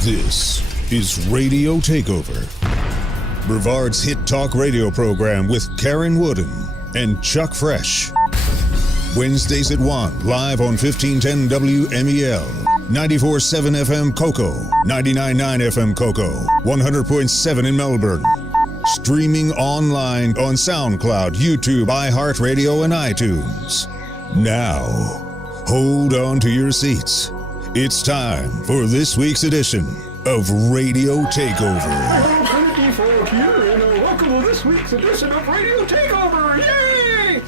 This is Radio Takeover, Brevard's hit talk radio program with Karen Wooden and Chuck Fresh. Wednesdays at 1, live on 1510 WMEL, 94.7 FM Cocoa, 99.9 FM Cocoa, 100.7 in Melbourne. Streaming online on SoundCloud, YouTube, iHeartRadio, and iTunes. Now, hold on to your seats. It's time for this week's edition of Radio Takeover. Trinity Folk here, and welcome to this week's edition of Radio Takeover. Yay!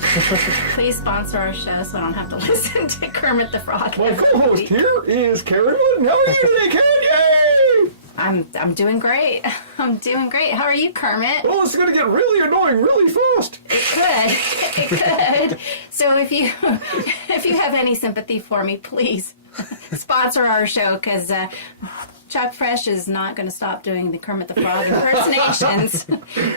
Please sponsor our show so I don't have to listen to Kermit the Frog. My co-host here is Karen Wooden. How are you today, Karen? Yay! I'm doing great. I'm doing great. How are you, Kermit? Well, it's going to get really annoying really fast. It could. So if you have any sympathy for me, please sponsor our show, because Chuck Fresh is not going to stop doing the Kermit the Frog impersonations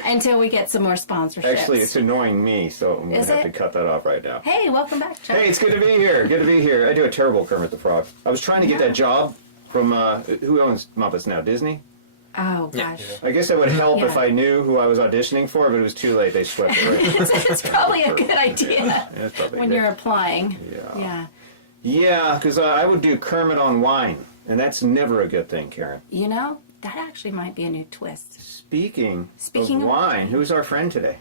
until we get some more sponsorships. Actually, it's annoying me, so I'm going to have to cut that off right now. Hey, welcome back, Chuck. Hey, it's good to be here. Good to be here. I do a terrible Kermit the Frog. I was trying to get that job from, who owns Muppets now? Disney? Oh, gosh. I guess it would help if I knew who I was auditioning for, but it was too late. They swept it right. It's probably a good idea when you're applying. Yeah. Yeah, because I would do Kermit on wine, and that's never a good thing, Karen. You know, that actually might be a new twist. Speaking of wine, who's our friend today?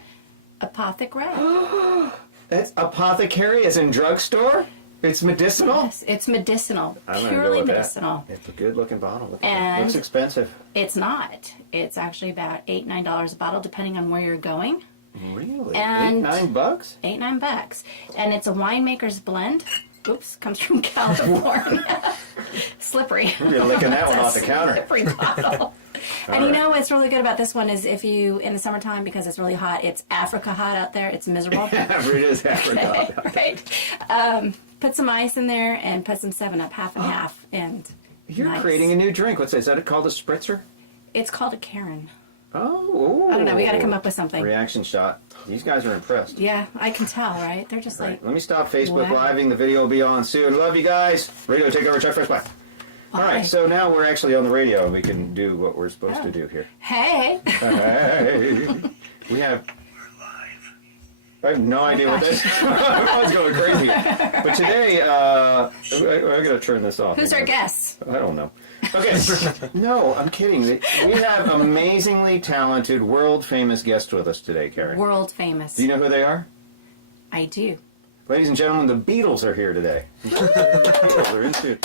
Apothecary. That's apothecary, as in drugstore? It's medicinal? Yes, it's medicinal. I'm Purely go with medicinal. That. It's a good-looking bottle. And looks expensive. It's not. It's actually about $8, $9 a bottle, depending on where you're going. Really? And $8, $9? $8, $9. And it's a winemaker's blend. Oops, comes from California. Slippery. You're licking that one off the counter. Slippery bottle. And you know what's really good about this one is if you, in the summertime, because it's really hot, it's Africa hot out there. It's miserable. It is Africa hot. Right. Put some ice in there and put some 7-Up, half and half. And You're creating a new drink. What's that? Is that called a spritzer? It's called a Karen. Oh. I don't know. We got to come up with something. Reaction shot. These guys are impressed. Yeah, I can tell, right? They're just like... Let me stop Facebook Wow. Living. The video will be on soon. Love you guys. Radio Takeover, Chuck Fresh. Bye. All right, so now we're actually on the radio and we can do what we're supposed to do here. Hey. Hey. We have... I have no idea what this is. I was going crazy. But today, I'm going to turn this off. Who's our guest? I don't know. Okay. No, I'm kidding. We have amazingly talented, world-famous guests with us today, Karen. World famous. Do you know who they are? I do. Ladies and gentlemen, the Beatles are here today. Beatles are in too.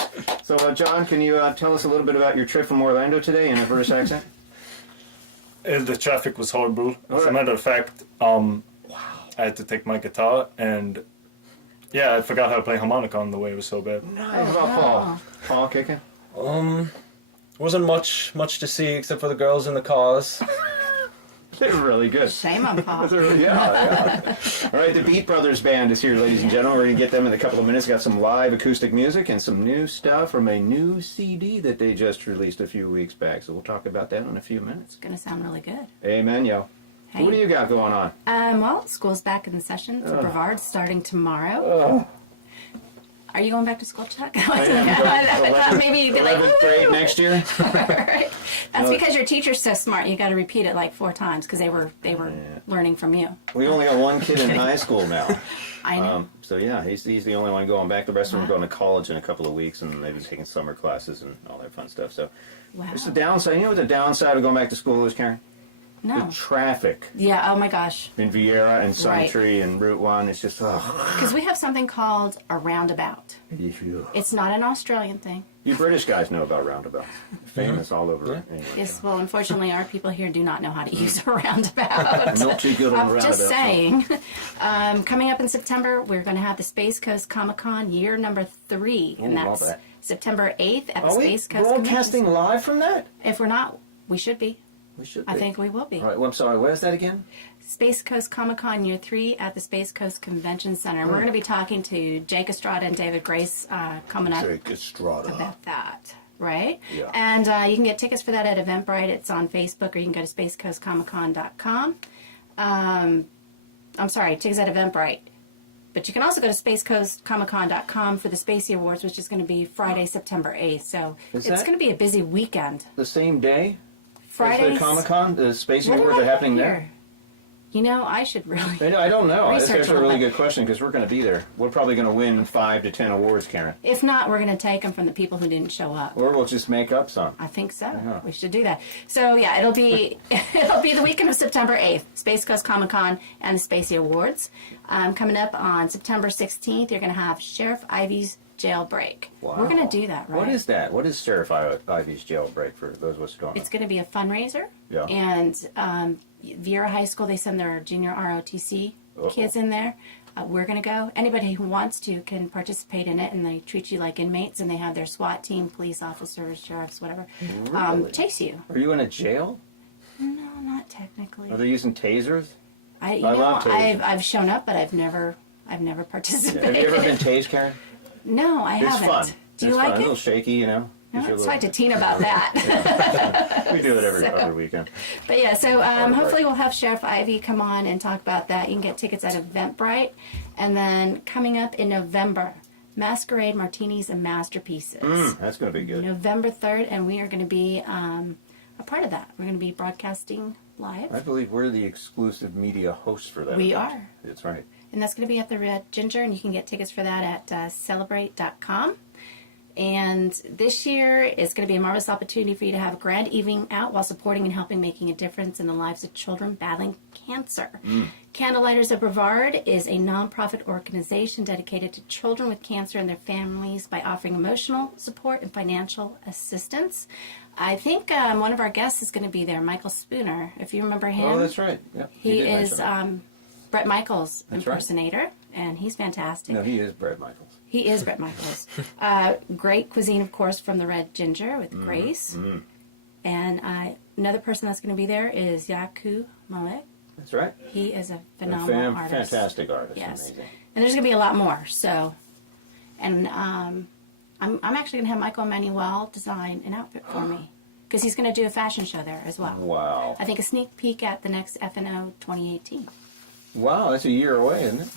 So, John, can you tell us a little bit about your trip from Orlando today in a British accent? The traffic was horrible. As a Right. matter of fact, I had to take my guitar, and I forgot how to play harmonica on the way. It was so bad. Nice. How about Paul? Paul kicking? Wasn't much to see except for the girls in the cars. They're really good. Shame on Paul. Yeah. All right, the Beat Brothers Band is here, ladies and gentlemen. We're going to get them in a couple of minutes. Got some live acoustic music and some new stuff from a new CD that they just released a few weeks back. So we'll talk about that in a few minutes. It's going to sound really good. Amen, yo. Hey. What do you got going on? Well, school's back in session for Brevard starting tomorrow. Are you going back to school, Chuck? I thought maybe you'd be like, 11th grade next year? Right. That's because your teacher's so smart. You got to repeat it like 4 times because they were learning from you. We only got one kid in high school now. I know. So yeah, he's the only one going back. The rest of them are going to college in a couple of weeks and maybe taking summer classes and all that fun stuff. So it's the downside. You know what the downside of going back to school is, Karen? No. The traffic Yeah, oh my gosh. in Vieira and Right. Suntree and Route 1. It's just, Because we have something called a roundabout. It's not an Australian thing. You British guys know about roundabouts. Famous all over England. Yes, well, unfortunately, our people here do not know how to use a roundabout. Not too good on I'm the just roundabout. saying. Coming up in September, we're going to have the Space Coast Comic-Con year number 3. And Ooh, love that's that. September 8th at the Are we Space Coast Convention broadcasting Center. live from that? If we're not, we should be. We should be. I think we will be. All right, well, I'm sorry, where's that again? Space Coast Comic-Con year 3 at the Space Coast Convention Center. And we're going to be talking to Jake Estrada and David Grace coming up Jake Estrada. about that. Right? Yeah. And you can get tickets for that at Eventbrite. It's on Facebook, or you can go to spacecoastcomiccon.com. I'm sorry, tickets at Eventbrite. But you can also go to spacecoastcomiccon.com for the Spacey Awards, which is going to be Friday, September 8th. So Is it's that- going to be a busy weekend. The same day? Friday. The Comic-Con? The Spacey What did Awards I are happening hear? there? You know, I should really. I don't know. That's Research actually a on really that. good question because we're going to be there. We're probably going to win 5 to 10 awards, Karen. If not, we're going to take them from the people who didn't show up. Or we'll just make up some. I think so. Yeah. We should do that. So yeah, it'll be the weekend of September 8th, Space Coast Comic Con and the Spacey Awards. Coming up on September 16th, you're going to have Sheriff Ivy's Jailbreak. Wow. We're going to do that, right? What is that? What is Sheriff Ivy's Jailbreak for those of us who don't know? It's going to be a fundraiser. Yeah. And Viera High School, they send their junior ROTC kids in there. We're going to go. Anybody who wants to can participate in it, and they treat you like inmates, and they have their SWAT team, police officers, sheriffs, whatever, Really? chase you. Are you in a jail? No, not technically. Are they using tasers? I love tasers. I've shown up, but I've never participated. Have you ever been tased, Karen? No, I It's haven't. fun. Do it's you fun. like A little it? shaky, you know. No, Gives you a let's little- talk to Tina about that. We do it every weekend. But yeah, so Right. hopefully we'll have Sheriff Ivy come on and talk about that. You can get tickets at Eventbrite. And then coming up in November, Masquerade Martinis and Masterpieces. That's going to be good. November 3rd, and we are going to be a part of that. We're going to be broadcasting live. I believe we're the exclusive media hosts for that. We event. are. That's right. And that's going to be at the Red Ginger, and you can get tickets for that at celebrate.com. And this year is going to be a marvelous opportunity for you to have a grand evening out while supporting and helping making a difference in the lives of children battling cancer. Candlelighters of Brevard is a nonprofit organization dedicated to children with cancer and their families by offering emotional support and financial assistance. I think one of our guests is going to be there, Michael Spooner, if you remember him. Oh, that's right. Yeah, He did mention is that. Brett Michaels' That's right. impersonator, and he's fantastic. No, he is Brad Michaels. He is Brett Michaels. Great cuisine, of course, from the Red Ginger with Grace. And another person that's going to be there is Yaku Malek. That's right. He is a phenomenal artist. Fantastic artist. Yes. Amazing. And there's going to be a lot more. So, and I'm actually going to have Michael Emanuel design an outfit for me because he's going to do a fashion show there as well. Wow. I think a sneak peek at the next FNO 2018. Wow, that's a year away, isn't it?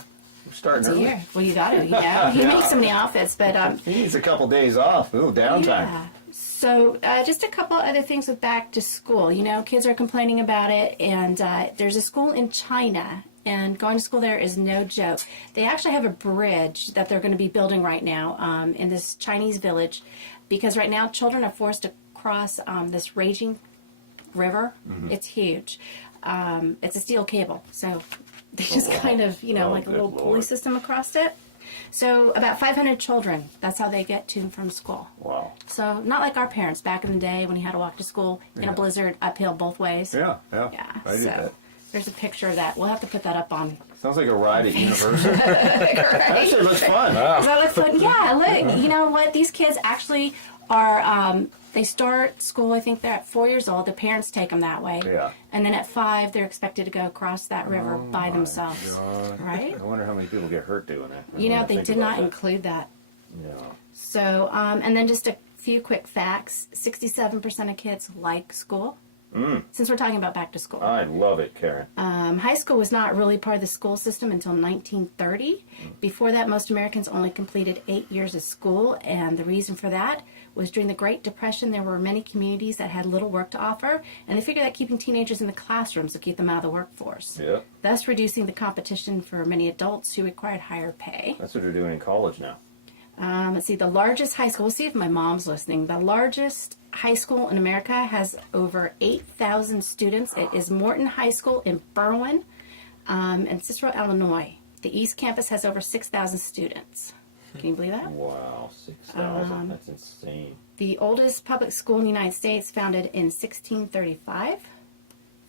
We're starting It's a early. year. Well, you got to, you know. He makes so many outfits, but He needs a couple days off. Ooh, downtime. yeah. So just a couple other things with back to school. You know, kids are complaining about it, and there's a school in China, and going to school there is no joke. They actually have a bridge that they're going to be building right now in this Chinese village, because right now children are forced to cross this raging river. It's huge. It's a steel cable, so they just kind of, you know, like a good little pulley Lord. system across it. So about 500 children, that's how they get to and from school. Wow. So not like our parents back in the day when you had to walk to school in a blizzard uphill both ways. Yeah. Yeah. I did So that. there's a picture of that. We'll have to put that up on. Sounds like a ride at Universal. Actually, looks fun. Does that look fun? Yeah. Look, you know what? These kids actually are. They start school. I think they're at 4 years old. The parents take them that way. Yeah. And then at 5, they're expected to go across that river by themselves. God. Right? I wonder how many people get hurt doing that. You know, When I they think did about not that. include that. Yeah. So, and then just a few quick facts. 67% of kids like school. Since we're talking about back to school. I love it, Karen. High school was not really part of the school system until 1930. Before that, most Americans only completed 8 years of school, and the reason for that was during the Great Depression, there were many communities that had little work to offer, and they figured that keeping teenagers in the classrooms would keep them out of the workforce. Yeah. Thus reducing the competition for many adults who required higher pay. That's what they're doing in college now. Let's see, the largest high school, we'll see if my mom's listening. The largest high school in America has over 8,000 students. It is Morton High School in Berwyn, in Cicero, Illinois. The East Campus has over 6,000 students. Can you believe that? Wow, 6,000. That's insane. The oldest public school in the United States, founded in 1635.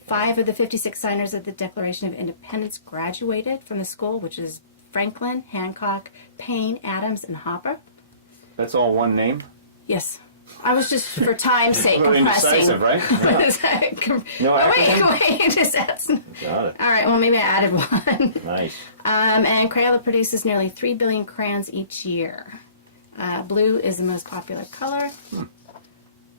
5 of the 56 signers of the Declaration of Independence graduated from the school, which is Franklin, Hancock, Payne, Adams, and Hopper. That's all one name? Yes. I was just, for time's sake, Really compressing. indecisive, right? Yeah. No Oh, wait, acronym? wait. Just that's, all Got it. right, well, maybe I added one. Nice. And Crayola produces nearly 3 billion crayons each year. Blue is the most popular color.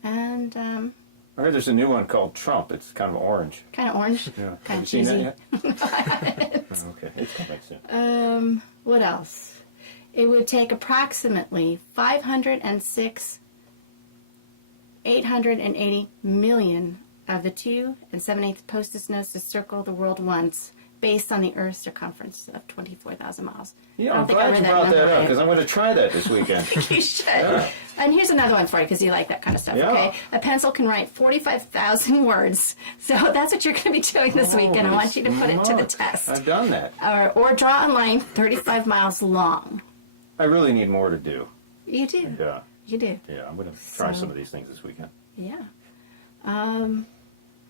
And I heard there's a new one called Trump. It's kind of orange. kind of orange. Yeah. Kind Have you of seen cheesy. that yet? Okay, it's coming soon. What else? It would take approximately 880 million of the 2 7/8 postage notes to circle the world once, based on the Earth's circumference of 24,000 miles. Yeah, I I'm don't think I glad read you brought that up number because I'm going to try that this weekend. right. You should. And here's another one for you because you like that kind of stuff, Yeah. okay? A pencil can write 45,000 words. So that's what you're going to be doing this weekend. I want you to put it to the Holy test. I've done that. Or draw a line 35 miles long. I really need more to do. You do. Yeah, You do. yeah. I'm going to try So- some of these things this weekend. Yeah.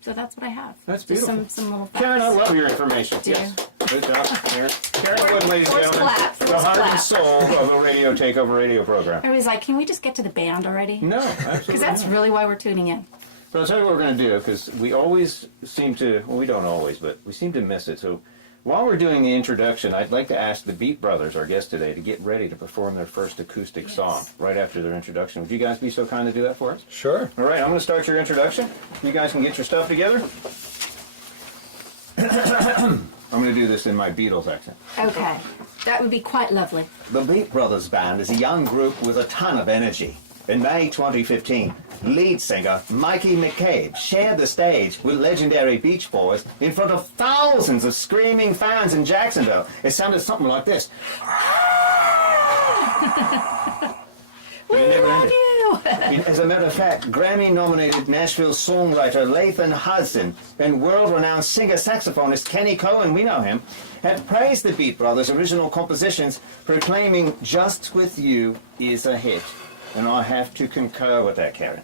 So that's what I have. That's Just beautiful. some little facts. Karen, I love your information. Do you? Yes. Good job, Karen. Karen Wood, ladies and Force gentlemen. clap, The force heart and clap. soul of a radio takeover radio program. Everybody's like, can we just get to the band already? No, absolutely. Because that's not. really why we're tuning in. So I'll tell you what we're going to do, because we always seem to, well, we don't always, but we seem to miss it. So while we're doing the introduction, I'd like to ask the Beat Brothers, our guest today, to get ready to perform their first acoustic song right after their introduction. Would you guys be so kind to do that for us? Sure. All right, I'm going to start your introduction. You guys can get your stuff together. I'm going to do this in my Beatles accent. Okay. That would be quite lovely. The Beat Brothers Band is a young group with a ton of energy. In May 2015, lead singer Mikey McCabe shared the stage with legendary Beach Boys in front of thousands of screaming fans in Jacksonville. It sounded something like this. We It never love ended. you. As a matter of fact, Grammy-nominated Nashville songwriter Lathan Hudson and world-renowned singer-saxophonist Kenny Cohen, we know him, have praised the Beat Brothers' original compositions, proclaiming "Just With You" is a hit. And I have to concur with that, Karen.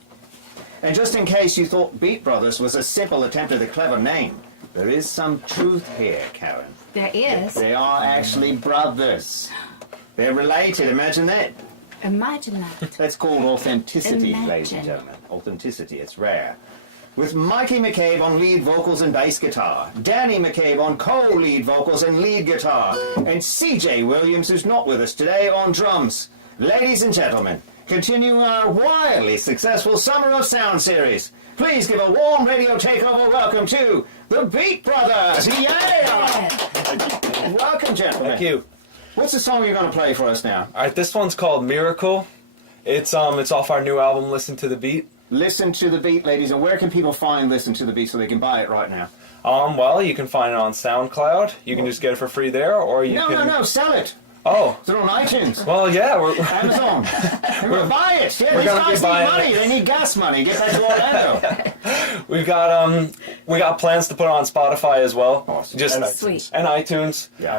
And just in case you thought Beat Brothers was a simple attempt at a clever name, there is some truth here, Karen. There is. They are actually brothers. They're related, imagine that. Imagine that. That's called authenticity, Imagine. ladies and gentlemen. Authenticity, it's rare. With Mikey McCabe on lead vocals and bass guitar, Danny McCabe on co-lead vocals and lead guitar, and CJ Williams, who's not with us today, on drums. Ladies and gentlemen, continuing our wildly successful Summer of Sound series, please give a warm radio takeover welcome to the Beat Brothers. Yeah! Welcome, gentlemen. Thank you. What's the song you're going to play for us now? All right, this one's called Miracle. It's off our new album, Listen to the Beat. Listen to the Beat, ladies, and where can people find Listen to the Beat so they can buy it right now? Well, you can find it on SoundCloud. You can just get it for free there, or you can. No, sell it. Oh, It's on iTunes, well, yeah. Amazon. We're buy it. Yeah, we're these gonna be guys need buying money. it. They need gas money. Get back to Orlando. we got plans to put it on Spotify as well. Awesome. Just And Sweet. and iTunes. Yeah,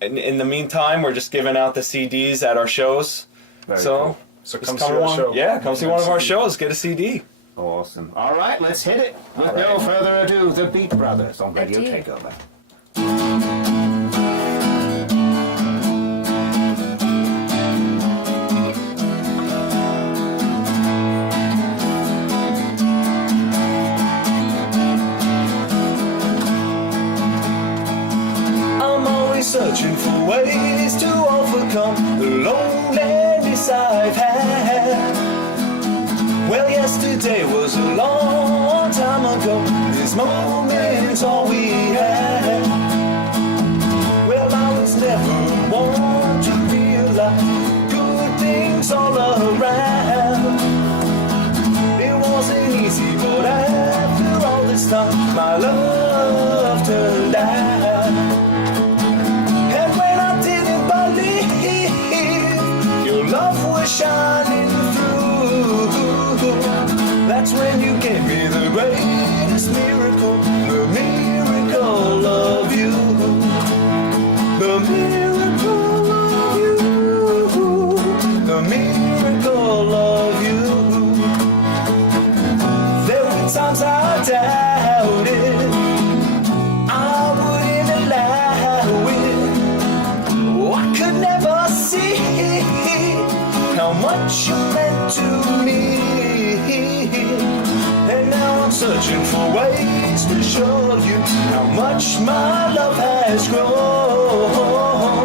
And in the meantime, we're just giving out the CDs at our shows. Very so cool. So just come see our along. show. Yeah, come see one of our CD. shows. Get a CD. Awesome. All right, let's hit it. With no further ado, the Beat Brothers on Radio Adieu. Takeover. I'm always searching for ways to overcome the loneliness I've had. Well, yesterday was a long time ago. This moment's all we had. Well, I was never one to realize good things all around. It wasn't easy, but after all this time, my love turned out. And when I didn't believe your love was shining through, that's when you gave me the greatest miracle, the miracle of you, the miracle of you, the miracle of you. There were times I doubted I wouldn't allow it. Oh, I could never see how much you meant to me. And now I'm searching for ways to show you how much my love has grown.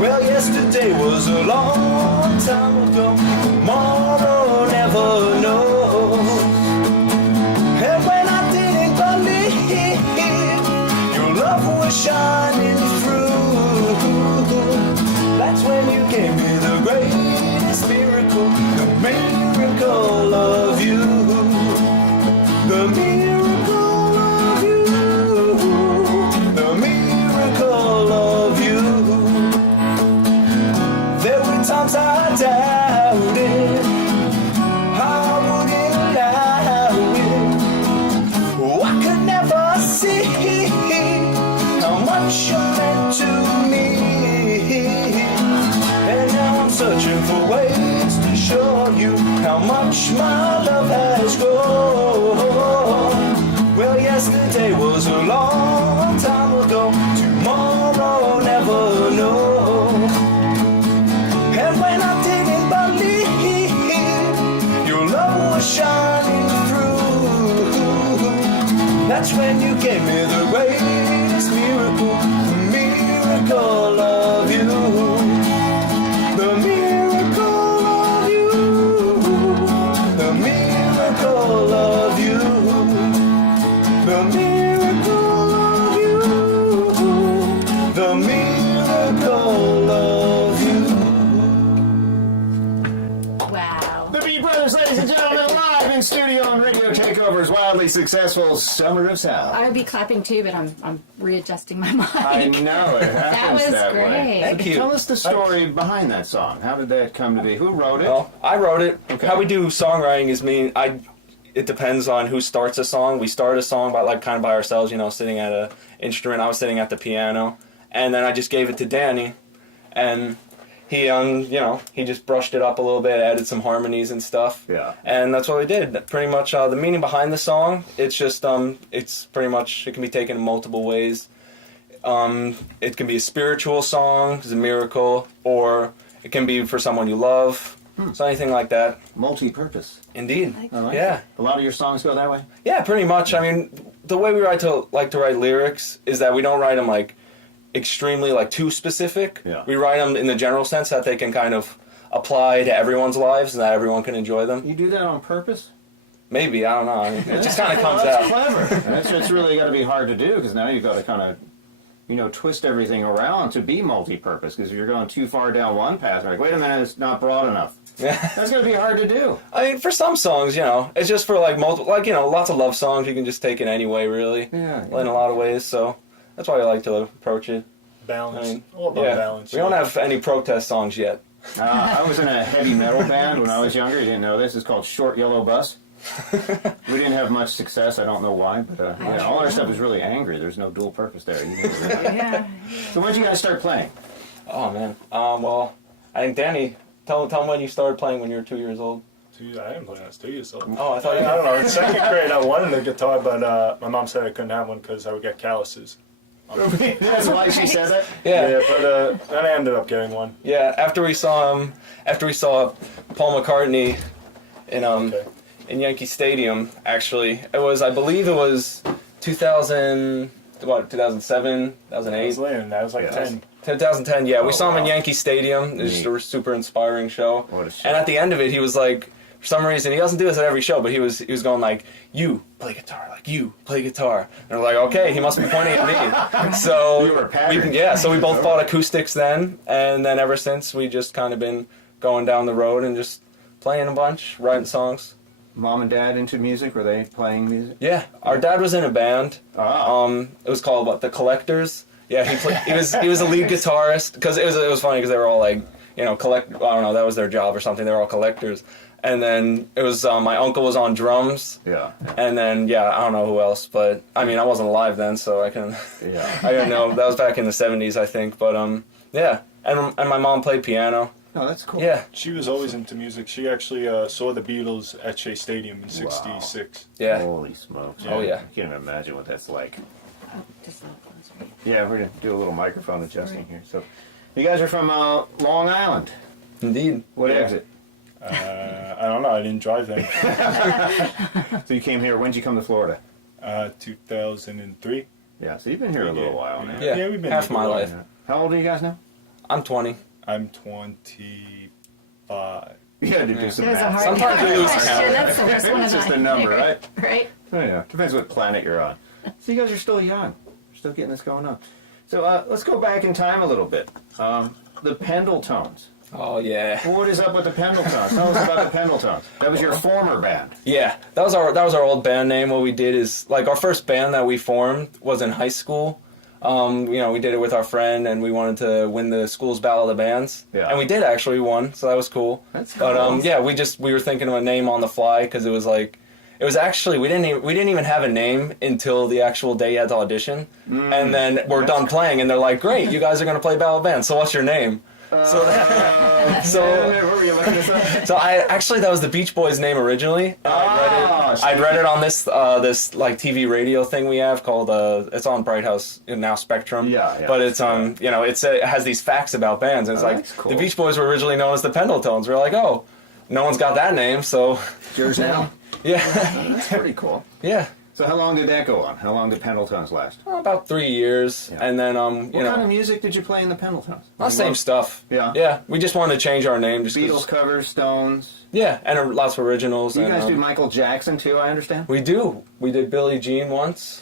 Well, yesterday was a long time ago. Tomorrow never knows. And when I didn't believe your love was shining you how much my love has grown. Well, yesterday was a long time ago. Tomorrow never know. And when I didn't believe your love was shining through, that's when you gave me the greatest miracle, the miracle of you. The miracle of you, the miracle of you, the miracle of you, the miracle of you. Wow. The Beat Brothers, ladies and gentlemen, live in studio on Radio Takeover's wildly successful Summer of Sound. I would be clapping too, but I'm readjusting my mic. I know, it happens was that way. great. Thank you. Tell us the story behind that song. How did that come to be? Who wrote it? Well, I wrote it. Okay. How we do songwriting is it depends on who starts a song. We start a song by kind of by ourselves, sitting at a instrument. I was sitting at the piano, and then I just gave it to Danny, and he he just brushed it up a little bit, added some harmonies and stuff. Yeah. And that's what we did. Pretty much the meaning behind the song, it's just it's pretty much, it can be taken in multiple ways. It can be a spiritual song, it's a miracle, or it can be for someone you love. So anything like that. Multi-purpose. Indeed. I like Yeah. it. A lot of your songs go that way? Yeah, pretty much. I mean, the way we like to write lyrics is that we don't write them extremely too specific. Yeah. We write them in the general sense that they can kind of apply to everyone's lives and that everyone can enjoy them. You do that on purpose? Maybe, I don't know. I mean, it just kind of Well, comes that's out. clever. It's really got to be hard to do because now you've got to kind of, twist everything around to be multi-purpose. Because if you're going too far down one path, you're like, wait a minute, it's not broad enough. Yeah. That's going to be hard to do. I mean, for some songs, it's just for multiple, lots of love songs. You can just take it any way, really. Yeah. In a lot of ways. So that's why I like to approach it. Balance. I mean, All about yeah. balance. We don't have any protest songs yet. I was in a heavy metal band when I was younger. You didn't know this. It's called Short Yellow Bus. We didn't have much success. I don't know why, but all our stuff was really angry. There's no dual purpose there. You know that. Yeah. So when did you guys start playing? Oh man. Well, I think Danny, tell them when you started playing when you were 2 years old. I didn't play when I was 2 years old. Oh, I thought I you. don't know. In second grade, I wanted a guitar, but my mom said I couldn't have one because I would get calluses. That's why she said that? Yeah. But then I ended up getting one. Yeah. After we saw Paul McCartney in Okay. in Yankee Stadium. Actually, I believe it was 2007, 2008. I was later than that. I was like Yeah. 10. 2010, yeah. We saw him in wow. Yankee Stadium. It was just a super inspiring show. What a show. And at the end of it, he was like, for some reason, he doesn't do this at every show, but he was going you play guitar, you play guitar. And we're like, okay, he must be pointing at me. So You were patterned. so we both bought acoustics then, and then ever since, we just kind of been going down the road and just playing a bunch, writing songs. Mom and Dad into music? Were they playing music? Yeah, our dad was in a band. Ah. It was called The Collectors. Yeah, he was a lead guitarist because it was funny because they were all collect. I don't know, that was their job or something. They were all collectors, and then it was my uncle was on drums, Yeah. and then I don't know who else, but I mean I wasn't alive then, so I can Yeah. I don't know. That was back in the '70s, I think, but yeah, and my mom played piano. Oh, that's cool. Yeah, She was always into music. She actually saw the Beatles at Shea Stadium in '66. yeah. Holy smokes. Oh, yeah. I can't even imagine what that's like. Oh, just a little closer. Yeah, we're going to do a little microphone adjusting here. So, you guys are from Long Island. Indeed. What Yeah. exit? I don't know. I didn't drive there. So you came here, when did you come to Florida? 2003. Yeah, so you've been here a little while now. Yeah, we've been half here my for a while life. Yeah. How old are you guys now? I'm 20. I'm 25. You had to do some That was a math. hard Sometimes we lose question. count. That's the worst one It's of just a mine. number, right? Right? Oh, yeah. Depends what planet you're on. So you guys are still young. You're still getting this going on. So let's go back in time a little bit. The Pendletones. Oh yeah. Well, what is up with the Pendletones? Tell us about the Pendletones. That was your former band. Yeah, that was our old band name. What we did is our first band that we formed was in high school. We did it with our friend, and we wanted to win the school's battle of the bands. Yeah. And we did actually won, so that was cool. That's But cool. we were thinking of a name on the fly because it was actually we didn't even have a name until the actual day you had to audition, and then we're done playing, and they're like, "Great, you guys are gonna play battle of bands. So what's your name?" Where were you looking this up? So that was the Beach Boys name originally. I'd read it on this like TV radio thing we have called it's on Bright House now Spectrum. Yeah. But it's it has these facts about bands. And it's like that's cool. the Beach Boys were originally known as the Pendletones. We're like, oh, no one's got that name, so Yours now? yeah, That's pretty cool. yeah. So how long did that go on? How long did Pendletones last? About 3 years, Yeah. and then What kind of music did you play in the Pendletones? same stuff. Yeah. Yeah. We just wanted to change our name. Just 'cause- Beatles covers, Stones. Yeah, and lots of originals. You and, guys do Michael Jackson too, I understand? We do. We did Billie Jean once.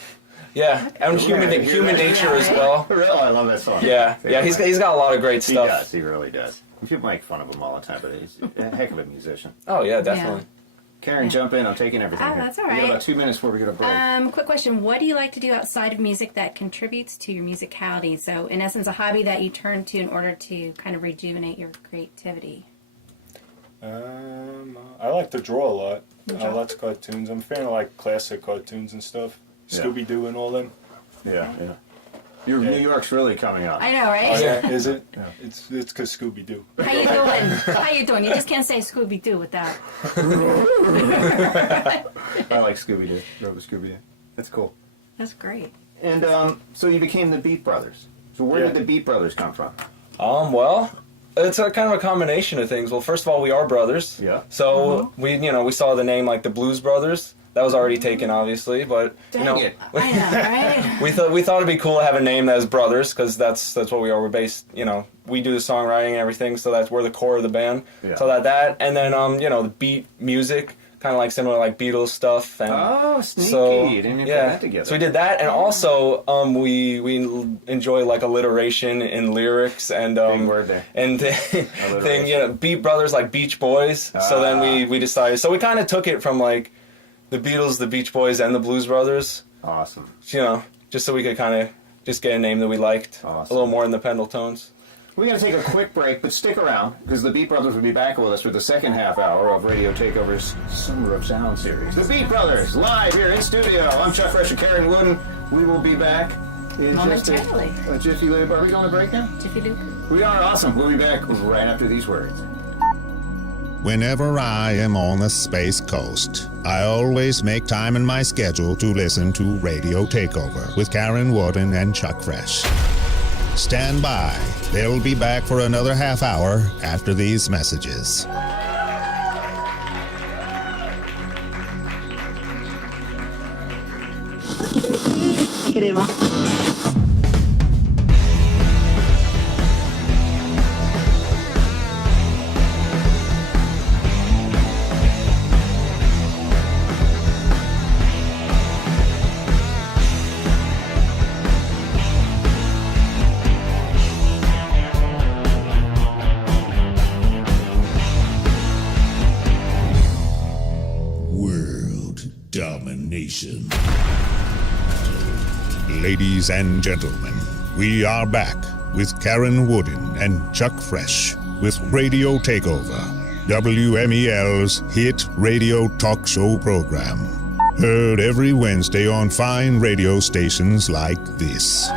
Yeah, and Human Nature as well. Really? I love that song. Yeah, he's got a lot of great He stuff. does, he really does. People make fun of him all the time, but he's a heck of a musician. Oh yeah, definitely. Karen, jump in. I'm taking everything Oh, here. that's all We got right. about 2 minutes before we go to break. Quick question. What do you like to do outside of music that contributes to your musicality? So, in essence, a hobby that you turn to in order to kind of rejuvenate your creativity. I like to draw a lot. Lots of cartoons. I'm a fan of like classic cartoons and stuff. Yeah. Scooby Doo and all them. Yeah. New York's really coming out. I know, right? Oh yeah, is it? Yeah. It's because Scooby Doo. How you doing? How you doing? You just can't say Scooby Doo without. I like Scooby-Doo. Robot Scooby-Doo. That's cool. That's great. And so you became the Beat Brothers. So where did the Beat Brothers come from? Well, it's a kind of a combination of things. Well, first of all, we are brothers. Yeah. So we saw the name like the Blues Brothers. That was already taken, obviously, but Dang it. I know, right? we thought it'd be cool to have a name that is brothers because that's what we are. We're based, we do the songwriting and everything, so we're the core of the band. Yeah. So that and then the beat music, kind of like similar like Beatles stuff. And Oh, sneaky. so You didn't even put yeah, that together. so we did that, and also we enjoy like alliteration in lyrics and Big word there. and thing Beat Brothers like Beach Boys. So then we decided. So we kind of took it from like the Beatles, the Beach Boys, and the Blues Brothers. Awesome. Just so we could kind of just get a name that we liked Awesome. a little more in the Pendletones. We're going to take a quick break, but stick around, because the Beat Brothers will be back with us for the second half hour of Radio Takeover's Summer of Sound series. The Beat Brothers, live here in studio. I'm Chuck Fresh and Karen Wooden. We will be back in Momentarily. just a Jiffy Lube. Are we going to break now? Jiffy Lube. We are awesome. We'll be back right after these words. Whenever I am on the Space Coast, I always make time in my schedule to listen to Radio Takeover with Karen Wooden and Chuck Fresh. Stand by. They'll be back for another half hour after these messages. World domination. Ladies and gentlemen, we are back with Karen Wooden and Chuck Fresh with Radio Takeover, WMEL's hit radio talk show program. Heard every Wednesday on fine radio stations like this.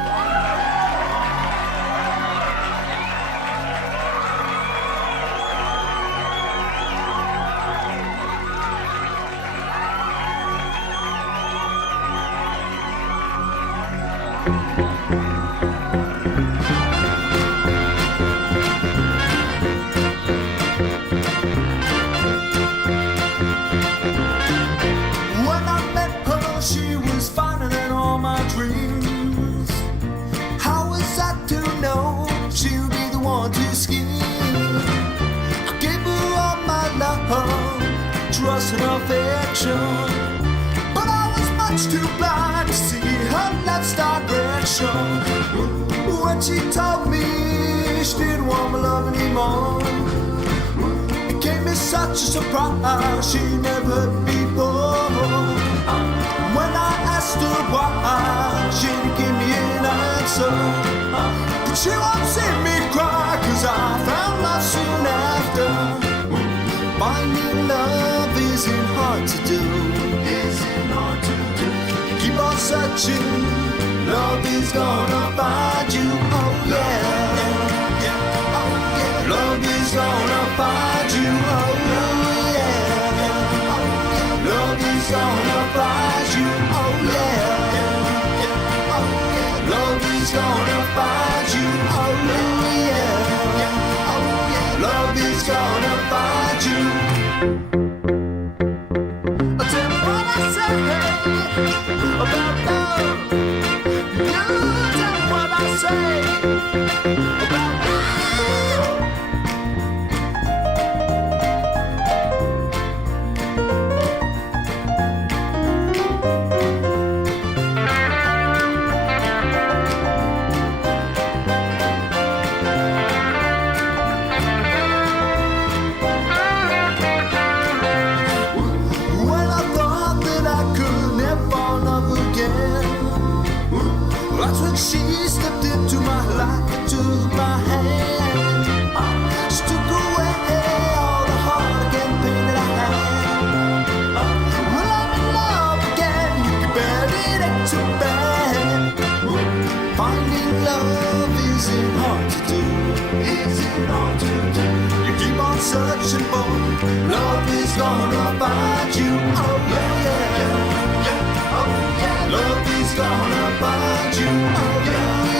When I met her, she was finer than all my dreams. How was I to know she'll be the one to scheme? I gave her all my love, trust and affection, but I was much too blind to see her love's direction. When she told me she didn't want my love anymore, it gave me such a surprise she never heard before. When I asked her why, she didn't give me an answer. But she won't see me cry, 'cause I found love soon after. Finding love isn't hard to do. Keep on searching, love is gonna find you. Oh yeah, oh yeah. Love is gonna find you, oh yeah. Love is gonna find you, oh yeah. Love is gonna find you, oh yeah. Love is gonna find you. Tell me what I say about love. You tell me what I say about love. When I thought that I could never love again, that's when she stepped into my life and took my hand. She took away all the heartache and pain that I had. Well, I'm in love again, you can bear it ain't too bad. Finding love isn't hard to do. Isn't hard to do. You keep on searching for love is gonna find you. Oh yeah, yeah. Oh yeah. Love is gonna find you. Oh yeah,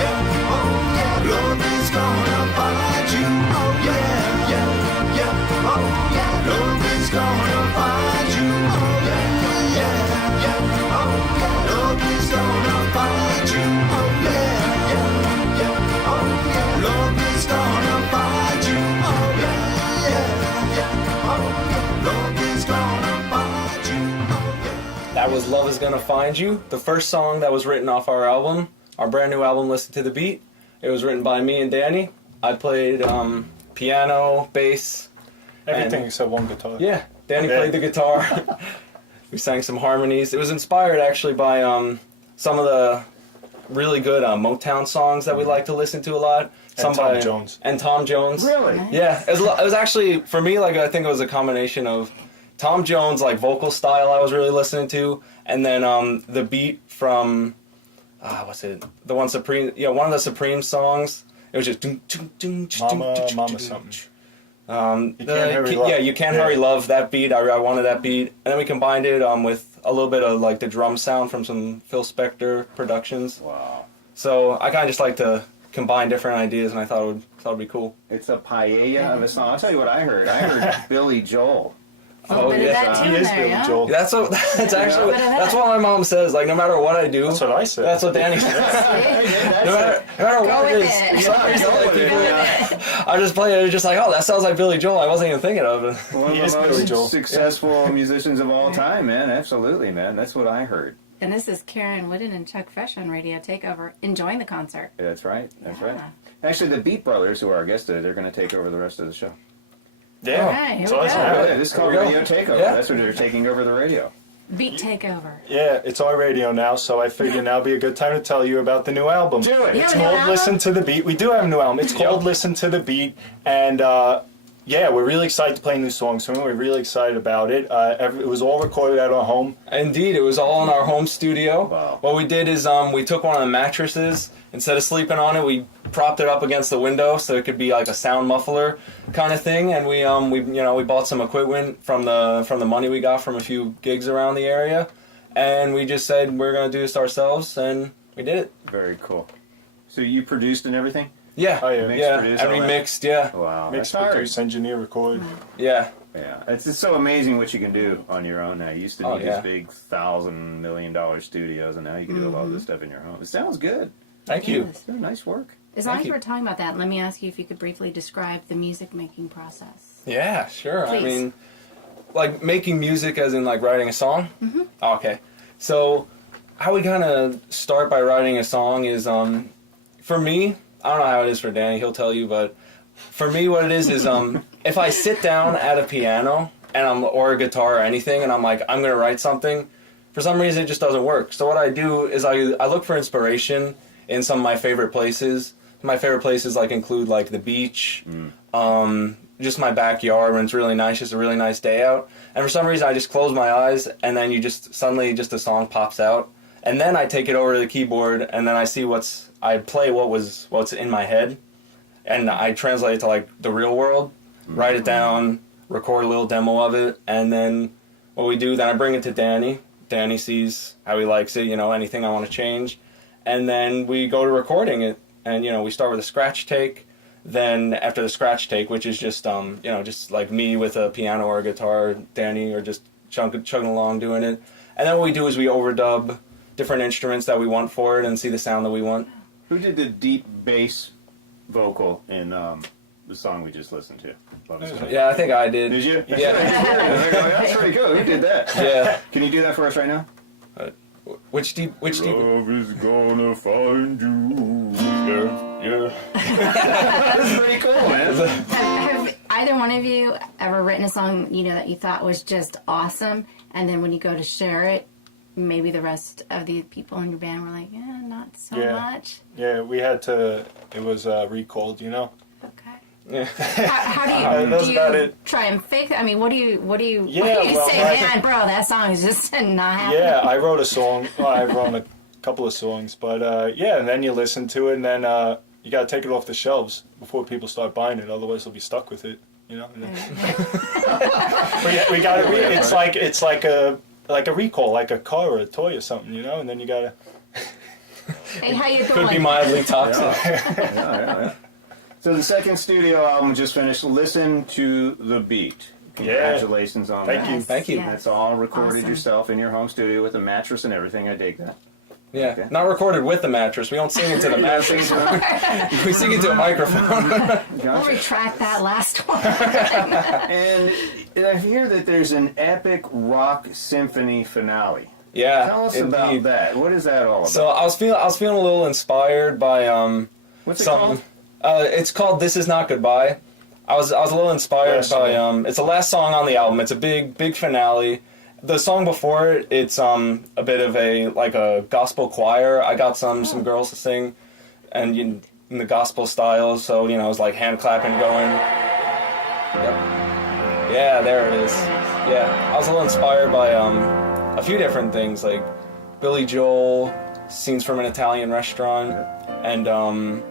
yeah. Oh yeah. Love is gonna find you. Oh yeah, yeah. Oh yeah. Love is gonna find you. Oh yeah, yeah. Oh yeah. Love is gonna find you. Oh yeah, yeah. Oh yeah. Love is gonna find you. Oh yeah, yeah. Oh yeah. Love is gonna find you. Oh yeah. That was Love Is Gonna Find You, the first song that was written off our album, our brand new album, Listen to the Beat. It was written by me and Danny. I played piano, bass. Everything And- except one guitar. Yeah, Danny Yeah. played the guitar. We sang some harmonies. It was inspired actually by some of the really good Motown songs that we like to listen to a lot. And Tom Jones. And Tom Jones. Really? Yeah, it was actually, for me, like, I think it was a combination of Tom Jones, like, vocal style I was really listening to, and then the beat from, what's it, the one Supreme, one of the Supreme songs. It was just Mama something. You Can't Hurry Love. Yeah, You Can't Hurry Love, that beat. I wanted that beat. And then we combined it with a little bit of, like, the drum sound from some Phil Spector productions. Wow. So I kind of just like to combine different ideas, and I thought it would be cool. It's a paella of a song. I'll tell you what I heard. I heard Billy Joel. A little bit of that too He in is there, Billy yeah? Joel. That's actually bit of that. that's what my mom says. Like, no matter what I do, That's what I said. that's what Danny says. no matter Go what it with is, it. for some reason, Go like, with it, people, yeah. I just play it. It's just like, oh, that sounds like Billy Joel. I wasn't even thinking of it. One He of is the Billy Joel. most successful musicians of all time, man. Absolutely, man. That's what I heard. And this is Karen Wooden and Chuck Fresh on Radio Takeover, enjoying the concert. That's right. That's Yeah. right. Actually, the Beat Brothers, who are our guests today, they're going to take over the rest of the show. Yeah. All right, here So we that's go. all right. Yeah, this is called There we Radio go. Takeover. Yeah. That's what they're taking over the radio. Beat Takeover. Yeah, it's our radio now, so I figured now would be a good time to tell you about the new album. Do it. Yeah. It's New called album? Listen to the Beat. We do have a new album. It's called Listen to the Beat, and yeah, we're really excited to play new songs. So we're really excited about it. It was all recorded at our home. Indeed, it was all in our home studio. Wow. What we did is we took one of the mattresses. Instead of sleeping on it, we propped it up against the window so it could be like a sound muffler kind of thing. And we bought some equipment from the money we got from a few gigs around the area, and we just said we're gonna do this ourselves, and we did it. Very cool. So you produced and everything? Yeah, Oh, yeah. Mixed, yeah, produced, and all we that? mixed. Yeah, Wow. Mix, that's hard. produce, engineer, record. yeah. Yeah, it's just so amazing what you can do on your own now. You used to need Oh, yeah. these big $1,000 million studios, and now you can do a lot of this stuff in your home. It sounds good. Thank you. Yes. Doing nice work. As long Thank as you. we're talking about that, let me ask you if you could briefly describe the music making process. Yeah, sure. Please. I mean, like making music as in like writing a song? Mm-hmm. Okay. So how we kind of start by writing a song is, for me, I don't know how it is for Danny, he'll tell you, but for me what it is if I sit down at a piano and or a guitar or anything and I'm like, I'm going to write something, for some reason it just doesn't work. So what I do is I look for inspiration in some of my favorite places. My favorite places like include like the beach, just my backyard when it's really nice, just a really nice day out. And for some reason I just close my eyes and then you just suddenly just a song pops out. And then I take it over to the keyboard and then I see I play what's in my head. and I translate it to like the real world, write it down, record a little demo of it, and then what we do, then I bring it to Danny. Danny sees how he likes it, anything I want to change, and then we go to recording it, and we start with a scratch take. Then after the scratch take, which is just just like me with a piano or a guitar, Danny or just chugging along doing it, and then what we do is we overdub different instruments that we want for it and see the sound that we want. Who did the deep bass vocal in the song we just listened to? Yeah, I think I did. Did you? Yeah. That's pretty good. Who did that? Yeah. Can you do that for us right now? Which deep? Love is gonna find you. Yeah. That's pretty cool, man. Have either one of you ever written a song, that you thought was just awesome, and then when you go to share it, maybe the rest of the people in your band were like, not so much? Yeah, we had to, it was recalled, Okay. Yeah. How That's do about you it. try and fake that? I mean, what do you Yeah, well, say, man, bro, that song is just not happening? Yeah, I wrote a song. Well, I wrote a couple of songs, but and then you listen to it, and then you gotta take it off the shelves before people start buying it. Otherwise, they'll be stuck with it. And then, we gotta. It's like a recall, like a car or a toy or something, And then you gotta. Hey, how you doing? Could be mildly toxic. Yeah. So the second studio album just finished. Listen to the Beat. Congratulations on Thank that. you. Thank you. Yes. That's all recorded Awesome. yourself in your home studio with a mattress and everything. I dig that. Yeah, Okay. not recorded with the mattress. We don't sing into the mattress. We sing into a microphone. We'll Gotcha. retract that last one. And I hear that there's an epic rock symphony finale. Yeah, Tell us indeed. about that. What is that all about? So I was feeling a little inspired by What's it something. called? It's called "This Is Not Goodbye." I was a little inspired Yes, by man. it's the last song on the album. It's a big finale. The song before it, it's a bit of a gospel choir. I got some girls to sing, and in the gospel style. So it was like hand clapping going. Yep. Yeah, there it is. Yeah, I was a little inspired by a few different things like Billy Joel, Scenes from an Italian Restaurant, and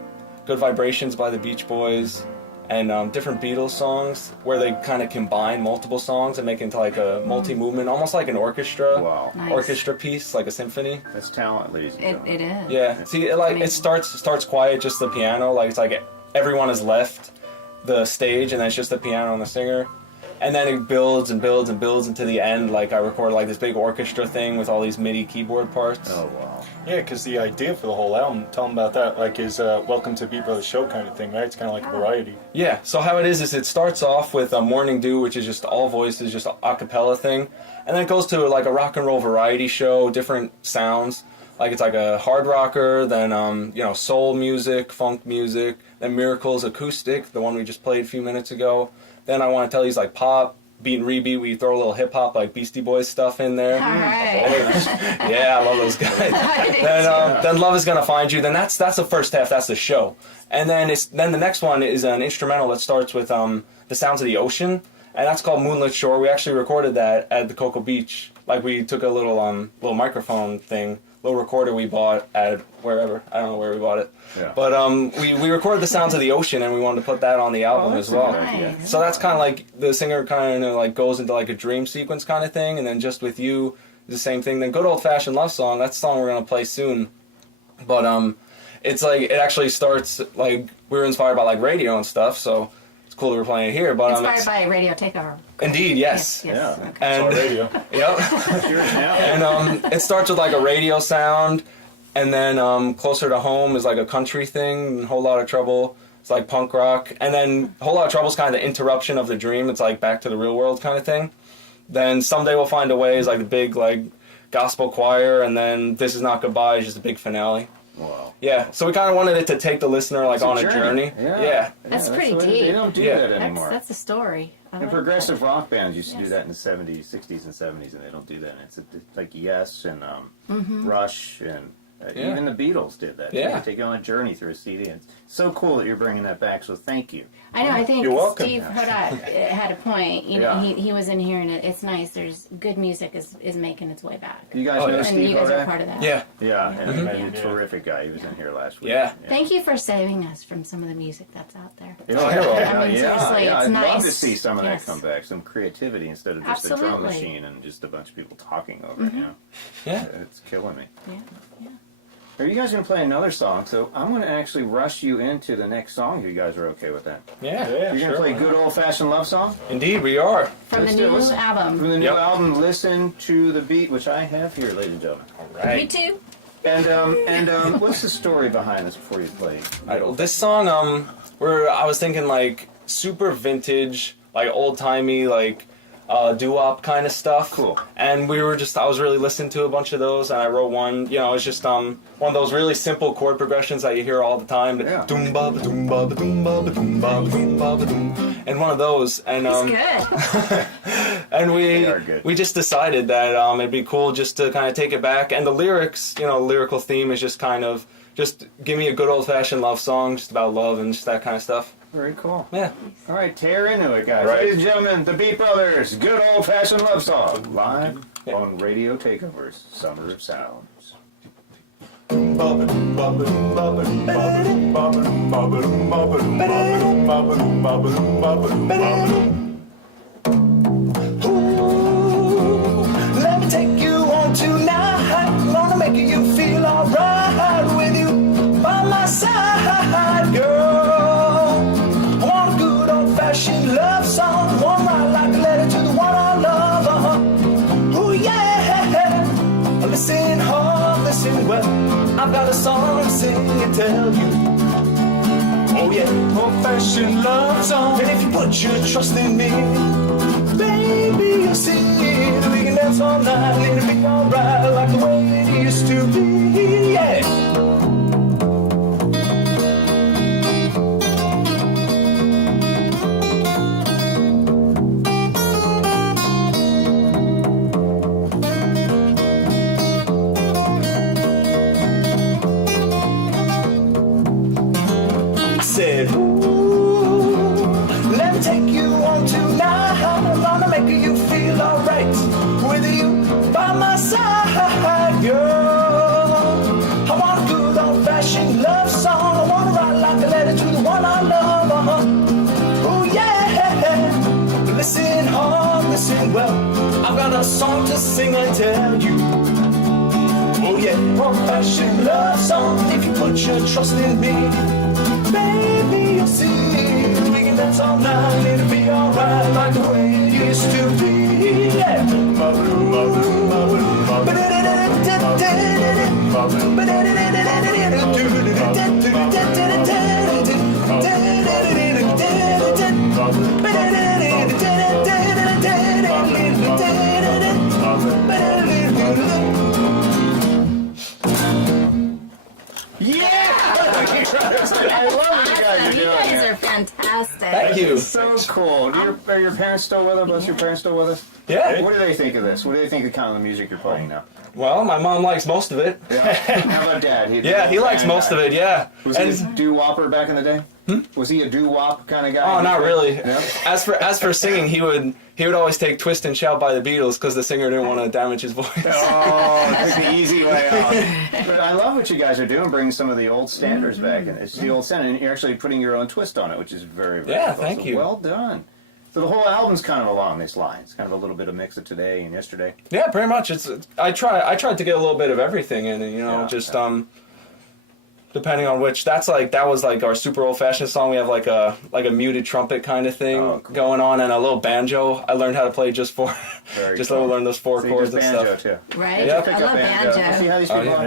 Good Vibrations by the Beach Boys, and different Beatles songs where they kind of combine multiple songs and make it into like a multi-movement, almost like an orchestra, Wow. Nice. orchestra piece, like a symphony. That's talent, ladies and gentlemen. It is. Yeah. See, it starts quiet, just the piano. Like it's like everyone has left the stage, and then it's just the piano and the singer. And then it builds and builds and builds into the end. Like I recorded like this big orchestra thing with all these MIDI keyboard parts. Oh, wow. Yeah, because the idea for the whole album, tell them about that, is Welcome to Beat Brothers Show kind of thing, right? It's kind of like a variety. Yeah, so how it is it starts off with Morning Dew, which is just all voices, just a cappella thing. And then it goes to like a rock and roll variety show, different sounds. Like it's like a hard rocker, then soul music, funk music, then Miracles acoustic, the one we just played a few minutes ago. Then I Want to Tell You's like pop, beat and rebeat, we throw a little hip hop like Beastie Boys stuff in there. All right. Yeah, I love those guys. Then Love Is Gonna Find You. Then that's the first half. That's the show. And then the next one is an instrumental that starts with the sounds of the ocean, and that's called Moonlit Shore. We actually recorded that at the Cocoa Beach. Like we took a little microphone thing, little recorder we bought at wherever. I don't know where we bought it. Yeah. But we recorded the sounds of the ocean, and we wanted to put that on the album that's as well. a good idea. Nice. So that's kind of like the singer kind of like goes into like a dream sequence kind of thing, and then Just With You is the same thing. Then Good Old Fashioned Love Song, that's the song we're gonna play soon. But it's like it actually starts like we were inspired by like radio and stuff, so it's cool that we're playing it here. But Inspired by Radio Takeover. indeed, yes. Yes. Yeah. Okay. And On radio. yep. Yours now. And it starts with like a radio sound, and then Closer to Home is like a country thing, and Whole Lot of Trouble. It's like punk rock, and then Whole Lot of Trouble is kind of the interruption of the dream. It's like back to the real world kind of thing. Then Someday We'll Find a Way is like the big like gospel choir, and then This Is Not Goodbye is just a big finale. Wow. Yeah, so we kind of wanted it to take the listener like It's a on a journey. journey. Yeah. That's Yeah, pretty the way deep. They don't do Yeah. that anymore. That's a story. I And like progressive that. rock bands used to do Yes. that in the 70s, 60s, and 70s, and they don't do that. It's like Yes and Rush and Yeah. Even the Beatles did that. Yeah. They take you on a journey through a CD. And it's so cool that you're bringing that back, so thank you. I know. I think You're welcome. Steve Hodat had a point. You know, Yeah. he was in here, and it's nice. There's good music is making its way back. You guys Oh, know yeah. And Steve you guys are Hodak? part of that. Yeah. Yeah, and Mhm. he's a terrific guy. He was in here last week. Yeah. Thank you for saving us from some of the music that's out there. Yeah, Oh, yeah, I mean, yeah, seriously, yeah. it's I'd love nice. to see some of Yes. that come back, some creativity instead of just a drum Absolutely. machine and just a bunch of people talking over it. You know, Yeah. it's killing me. Yeah, yeah. Are you guys gonna play another song? So I'm gonna actually rush you into the next song. If you guys are okay with that, Yeah. Yeah, you're gonna sure. play "Good Old Fashioned Love Song" Indeed, we are. From Let's the do it. new Listen- album. from the new Yep. album. Listen to the beat, which I have here, ladies and gentlemen. All Me right. too. And what's the story behind this before you play? This song, I was thinking like super vintage, like old timey, like doo-wop kind of stuff. Cool. And I was really listening to a bunch of those, and I wrote one. You know, it's just one of those really simple chord progressions that you hear all the time. Yeah. Doom ba ba doom ba ba doom ba ba doom ba ba doom ba ba doom. And one of those, and It's good. and They are good. we just decided that it'd be cool just to kind of take it back. And the lyrics, you know, lyrical theme is just kind of just give me a good old fashioned love song, just about love and just that kind of stuff. Very cool. Yeah. All right, tear into it, guys. Right. Ladies and gentlemen, the Beat Brothers, "Good Old Fashioned Love Song," live on Radio Takeover's Summer of Sounds. Let me take you on tonight. Gonna make you feel alright with you by my side, girl. I want a good old-fashioned love song. One right like a letter to the one I love. Oh yeah. Listen hard, listen well. I've got a song to sing and tell you. Oh yeah, old-fashioned love song. And if you put your trust in me, baby, you'll see that we can dance all night and it'll be alright like the way it used to be. Yeah. I said, ooh, let me take you on tonight. I'm gonna make you feel alright with you by my side, girl. I want a good old-fashioned love song. I wanna write like a letter to the one I love. Oh yeah, listen hard, listen well. I've got a song to sing and tell you. Oh yeah, old-fashioned love song. If you put your trust in me, baby, you'll see we can dance all night and it'll be alright like the way it used to be. Yeah. I love what you guys are Awesome. You doing. guys here. are fantastic. Thank you. So cool. Are your parents still with us? Both your parents still with us? Yeah. What do they think of this? What do they think of kind of the music you're playing now? Well, my mom likes most of it. Yeah. How about Dad? Yeah, he likes most of it. Yeah. Was he a And doo-wopper back in the day? Was he a doo-wop kind of guy? oh, not really. Yeah. As for singing, he would always take "Twist and Shout" by the Beatles because the singer didn't want to damage his voice. Oh, that's the easy way out. But I love what you guys are doing, bringing some of the old standards back, and it's the old standard, and you're actually putting your own twist on it, which is very, very Yeah, cool. thank So you. Well done. So the whole album's kind of along these lines, kind of a little bit of mix of today and yesterday. Yeah, pretty much. I tried to get a little bit of everything in it, you know, Yeah, just yeah. Depending on which. That was like our super old fashioned song. We have like a muted trumpet kind of thing Oh, cool. going on and a little banjo. I learned how to play just for Very just cool. learn those four So you chords just and banjo stuff. too. Right? Yeah. Pick I up love banjo. See how these Oh, people are?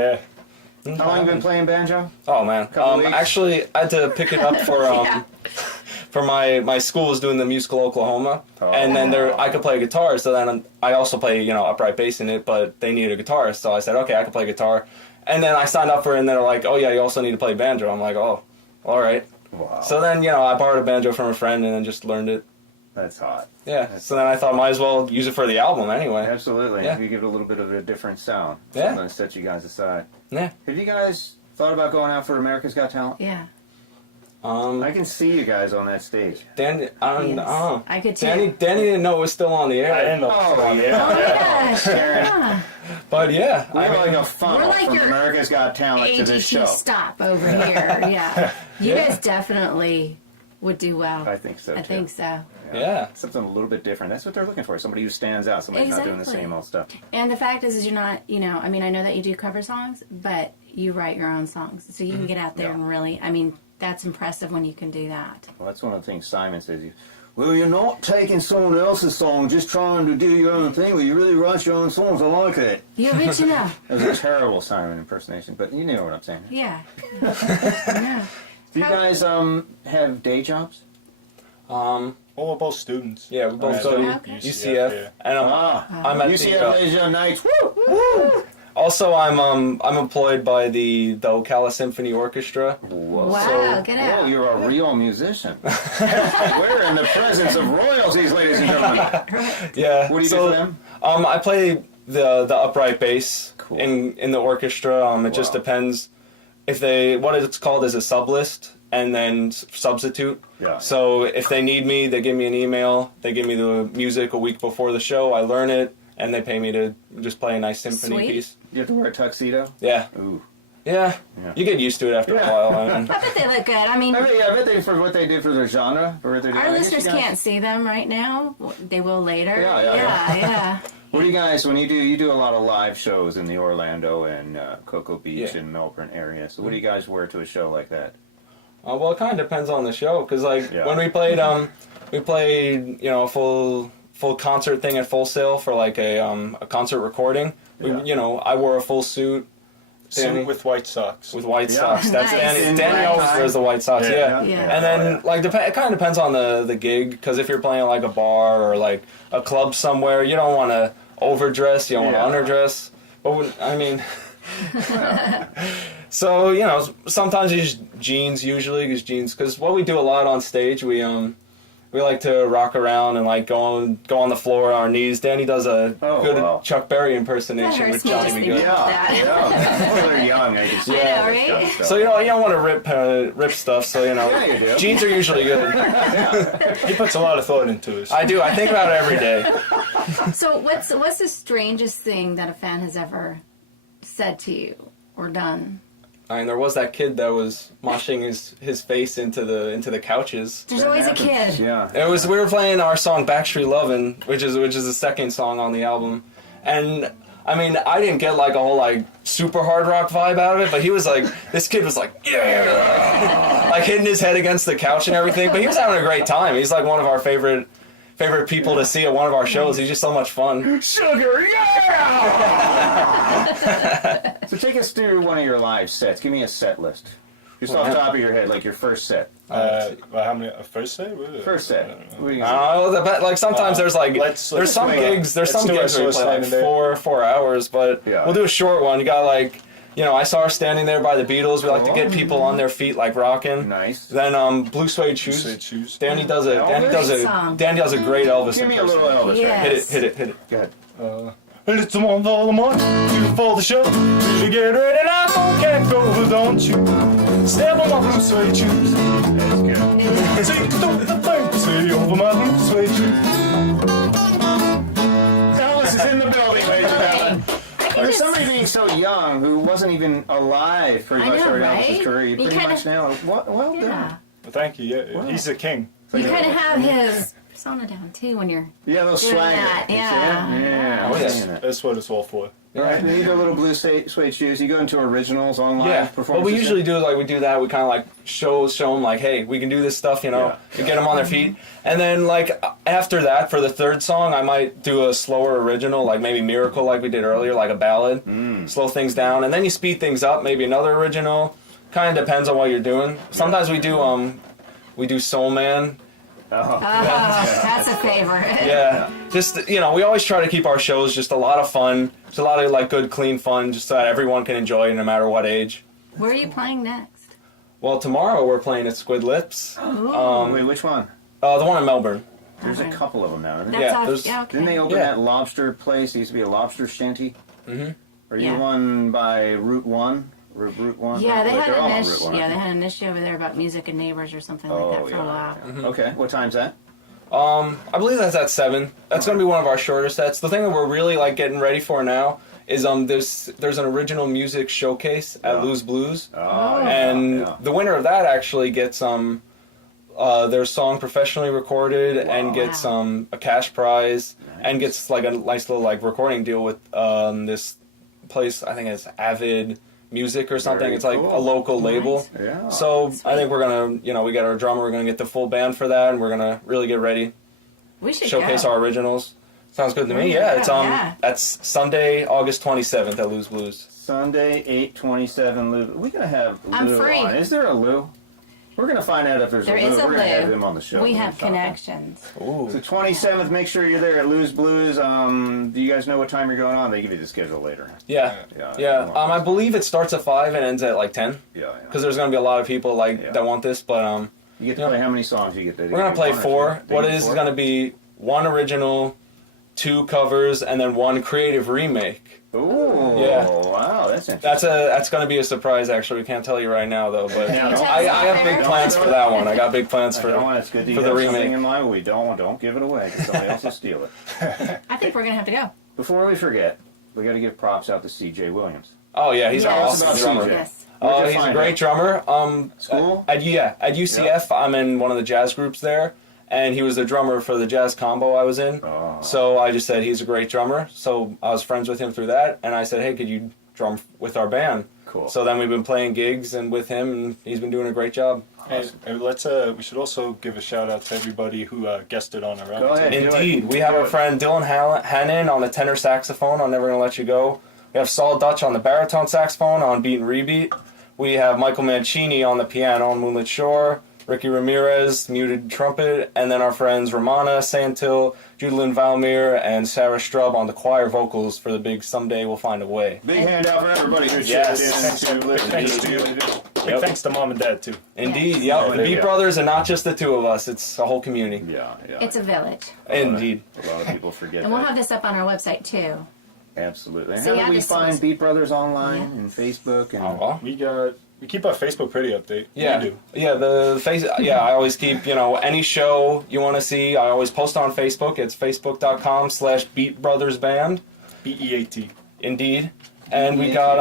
Yeah. How long you been playing banjo? Oh man. Couple weeks? Actually I had to pick it up for Yeah. for my school was doing the musical Oklahoma, Oh. and then I could play guitar. So then I also play upright bass in it, but they needed a guitarist. So I said, okay, I can play guitar. And then I signed up for it, and they're like, oh yeah, you also need to play banjo. I'm like, oh, all right. Wow. So then I borrowed a banjo from a friend and then just learned it. That's hot. Yeah. So then I thought might as well use it for the album anyway. Absolutely. Yeah. You give it a little bit of a different sound. Yeah. I'm going to set you guys aside. Yeah. Have you guys thought about going out for America's Got Talent? Yeah. I can see you guys on that stage. Danny, I don't Yes. know. I could too. Danny didn't know it was still on the air. I didn't know. Oh, yeah. Oh my gosh. Yeah. But yeah, We're like a funnel We're like from your America's Got Talent to this AGT show. stop over here. Yeah. You guys definitely would do well. I think so, I too. think so. yeah. Something a little bit different. That's what they're looking for. Somebody who stands out. Somebody who's not doing the Exactly. same old stuff. And the fact is you're not, I mean, I know that you do cover songs, but you write your own songs. So you can get out there Yeah. and really, I mean, that's impressive when you can do that. Well, that's one of the things Simon says. Well, you're not taking someone else's song, just trying to do your own thing. Well, you really write your own songs. I like it. Yeah, but you know. That was a terrible Simon impersonation, but you know what I'm saying. Yeah. Yeah. Do you guys have day jobs? Well, we're both students. Yeah, we both Right. go to Okay. UCF, yeah. and I'm at UCF the, Ladies and Nights. Woo! also I'm employed by the Ocala Symphony Orchestra. Whoa. Wow, get out. Oh, you're a real musician. We're in the presence of royalties, ladies and gentlemen. Yeah. What do you so, do for them? I play the upright bass Cool. in the orchestra. It just Wow. depends if what it's called is a sub list and then substitute. Yeah. So if they need me, they give me an email. They give me the music a week before the show. I learn it, and they pay me to just play a nice symphony Sweet. piece. You have to wear a tuxedo? Yeah. Ooh. Yeah. Yeah. You get used to it after Yeah. a while. I mean, I bet they look good. I mean, I bet they, for what they did for their genre, for what they're doing. our I guess you listeners guys- can't see them right now. They will later. Yeah. Yeah. What do you guys, when you do a lot of live shows in the Orlando and Cocoa Beach Yeah. and Melbourne area, so what do you guys wear to a show like that? well, it kind of depends on the show, because like Yeah. when we played a full concert thing at Full Sail for like a concert recording. Yeah. I wore a full suit. Danny, Suit with white socks. with white Yeah. socks. That's Nice. Danny. Danny Right. always wears the white socks. Yeah. Yeah. And then like it kind of depends on the gig, because if you're playing like a bar or like a club somewhere, you don't want to overdress. You don't Yeah. want to underdress. But I mean. So sometimes you use jeans. Usually use jeans, because what we do a lot on stage, we like to rock around and like go on the floor on our knees. Danny does a good wow. Chuck Berry That impersonation hurts with me Johnny just B. thinking Good. about that. Yeah. Well, they're young, I can see. I know, that right? kind of stuff. So you don't want to rip stuff. So Yeah, you do. jeans are usually good. He puts a lot of thought into it. I do. I think about it every day. So what's the strangest thing that a fan has ever said to you or done? I mean, there was that kid that was moshing his face into the couches. There's always a kid. Yeah. We were playing our song Backstreet Lovin', which is the second song on the album, and I mean I didn't get like a whole like super hard rock vibe out of it, but he was like, this kid was like, yeah, like hitting his head against the couch and everything, but he was having a great time. He's like one of our favorite people to see at one of our shows. He's just so much fun. Sugar, yeah! So take us through one of your live sets. Give me a set list. Just off the top of your head, like your first set. Well, how many? First set? First set. What do you got? Like sometimes there's like let's there's some wait. gigs Let's do where our we source play like standing there. 4 hours, but Yeah. we'll do a short one. You got like I saw her standing there by the Beatles. We like to get people on their feet like rocking. Nice. Then Blue Suede Shoes. Suede Shoes. Danny does a Great song. Danny does a great Elvis Give me a little impersonation. Elvis. Yeah. Right? Hit it. Go ahead. It's one for the morning, two for the show. You get ready now, can't go, don't you? Step on my blue suede shoes. That's good. Take the thing, say over my blue suede shoes. Elvis is in the building, ladies and gentlemen. I can There's just, somebody being so young who wasn't even alive pretty I much know, during right? Elvis's career. You You pretty kinda- much now. Well yeah. done. Well, thank you. Yeah, he's a king. You kind of have his persona down too when you're. Yeah, those Doing swagger. that, You see yeah. it? Yeah. Oh, I'm yeah. seeing it. That's what it's all for. Right. And you do a little blue suede shoes. You go into originals online Yeah, performances. what we usually do is like we do that. We kind of like show them like, hey, we can do this stuff, Yeah. We get them on their feet, and then like after that, for the third song, I might do a slower original, like maybe Miracle, like we did earlier, like a ballad. Slow things down, and then you speed things up. Maybe another original. Kind of depends on what you're doing. Sometimes we do Soul Man. Oh, that's a favorite. Yeah, just we always try to keep our shows just a lot of fun, just a lot of like good, clean fun, just so that everyone can enjoy it no matter what age. Where are you playing next? Well, tomorrow we're playing at Squid Lips, Wait, which one? the one in Melbourne. There's a couple of them now, isn't there? That's Yeah, off, there's- yeah, okay. Didn't they open Yeah. that lobster place? There used to be a lobster shanty. Mm-hmm. Are you Yeah. the one by Route 1? Route 1? Yeah, they Like, had they're all an on issue. Route 1, Yeah, aren't they had an issue over there about music and neighbors or something like Oh, that for yeah, a while. yeah. Okay, what time's that? I believe that's at 7. That's gonna be one of our shorter sets. The thing that we're really like getting ready for now is there's an original music showcase at Yeah. Lou's Blues, Oh, and yeah. the winner of that actually gets their song professionally recorded and gets a cash prize and gets like a nice little like recording deal with this place. I think it's Avid Music or something. Very It's like cool. a local label. Yeah. So I think we're gonna, we got our drummer. We're gonna get the full band for that, and we're gonna really get ready. We should Showcase go. our originals. Sounds good to me. Yeah, Yeah, it's yeah. that's Sunday, August 27th at Lou's Blues. Sunday, 8/27, Lou. We're going to have I'm Lou free. on. Is there a Lou? We're going to find out if there's There a Lou. is a We're going to have Lou. him on the show. We We're have gonna talk. connections. Ooh. So 27th, make sure you're there at Lou's Blues. Do you guys know what time you're going on? They give you the schedule later. Yeah. Yeah, Yeah. yeah. I believe it starts at 5 and ends at like 10. Yeah, Because there's gonna be a lot of people Yeah. that want this, but you get to play how many songs you get to do? we're gonna play One or 4. two? What it is gonna be 1 original, 2 covers, and then 1 creative remake. Ooh, Yeah. wow, that's interesting. That's gonna be a surprise. Actually, we can't tell you right now though, but Yeah. I have big plans for that one. I got big plans I don't want it's good that you for the have remake. something in mind. We don't give it away because somebody else will steal it. I think we're gonna have to go. Before we forget, we got to give props out to C.J. Williams. Oh yeah, he's an Yes. awesome About drummer. CJ. Yes. Where'd you He's a find great him? drummer. School? At UCF, I'm in one of the jazz groups there, and he was the drummer for the jazz combo I was in. Oh. So I just said he's a great drummer. So I was friends with him through that, and I said, hey, could you drum with our band? Cool. So then we've been playing gigs and with him, and he's been doing a great job. And let's we should also give a shout out to everybody who guested on our Go album. ahead. do Indeed, it. we have Do our it. friend Dylan Hannon on the tenor saxophone on Never Gonna Let You Go. We have Saul Dutch on the baritone saxophone on Beat and Rebeat. We have Michael Mancini on the piano on Moonlit Shore. Ricky Ramirez, muted trumpet, and then our friends Romana Santil, Judalyn Valmir, and Sarah Strub on the choir vocals for the big Someday We'll Find a Way. Big hand out for everybody who Yes. tuned in to listen Thanks to to you. the Big thanks to mom and dad too. Indeed, Yes. yep. Oh, The there you Beat go. Brothers are not just the two of us, it's a whole community. Yeah, yeah. It's a village. Indeed. A lot of people forget And we'll that. have this up on our website too. Absolutely. And So how yeah, do we this find was- Beat Brothers online and Facebook? And Oh, We keep our Facebook pretty update. yeah, We do. yeah. The face. Yeah, I always keep any show you want to see. I always post on Facebook. It's facebook.com/beatbrothersband. BEAT. Indeed, and we got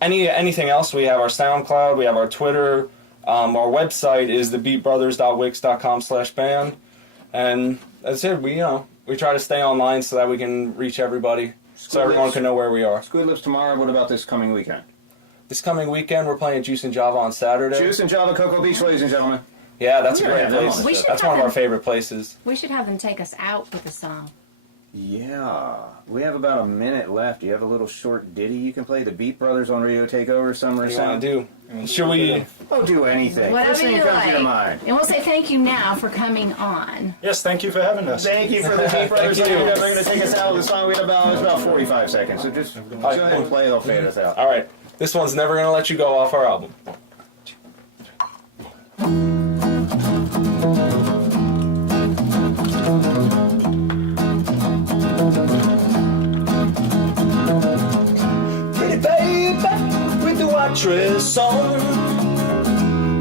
anything else. We have our SoundCloud. We have our Twitter. Our website is thebeatbrothers.wix.com/band, and that's it. We try to stay online so that we can reach everybody, so everyone can know where we are. Squid Lips tomorrow. What about this coming weekend? This coming weekend, we're playing Juice and Java on Saturday. Juice and Java Cocoa Beach, ladies and gentlemen. Yeah, that's a Yeah, great yeah, place. We should That's have one of our them- favorite places. We should have them take us out with a song. Yeah. We have about a minute left. Do you have a little short ditty you can play? The Beat Brothers on Radio Takeover, Summer What do you Sound? want to do? Should we? Oh, do anything. Whatever First thing you comes to your like. mind. And we'll say thank you now for coming on. Yes, thank you for having us. Thank you for the Beat Brothers. Thank you. They're going to take us out with a song. It's about 45 seconds. So just go ahead and play. They'll fade us out. All right. This one's Never Gonna Let You Go off our album. Pretty baby with the white dress on,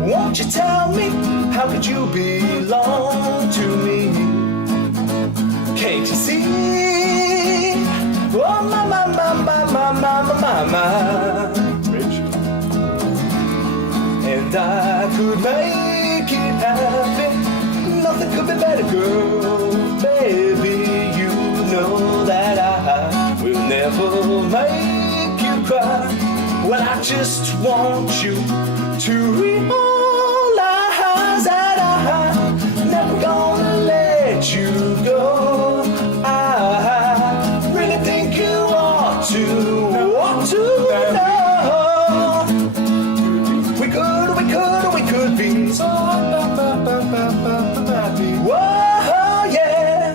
won't you tell me, how could you belong to me? Can't you see? Oh my, my, my, my, my, my, my, my. And I could make it happen. Nothing could be better, girl. Baby, you know that I will never make you cry. Well, I just want you to realize that I'm never gonna let you go. I really think you ought to know. We could be so happy. Whoa, yeah.